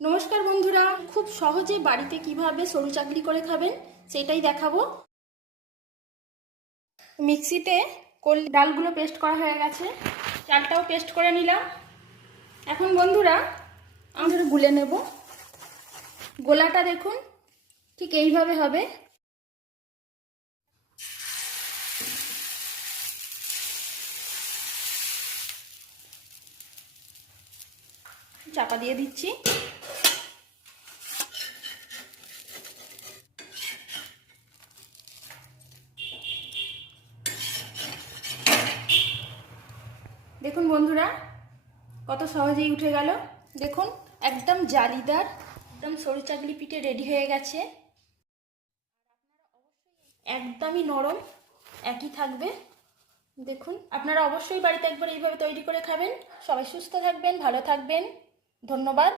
নমস্কার বন্ধুরা, খুব সহজে বাড়িতে কিভাবে সরু চাকলি করে খাবেন সেটাই দেখাবো। মিক্সিতে ডালগুলো পেস্ট করা হয়ে গেছে, চালটাও পেস্ট করে নিলাম। এখন বন্ধুরা আমরা গুলে নেব। গোলাটা দেখুন ঠিক এইভাবে হবে। চাপা দিয়ে দিচ্ছি। দেখুন বন্ধুরা কত সহজেই উঠে গেল। দেখুন একদম জালিদার, একদম সরু চাকলি পিঠে রেডি হয়ে গেছে। একদমই নরম, একই থাকবে। দেখুন আপনারা অবশ্যই বাড়িতে একবার এইভাবে তৈরি করে খাবেন। সবাই সুস্থ থাকবেন, ভালো থাকবেন। ধন্যবাদ।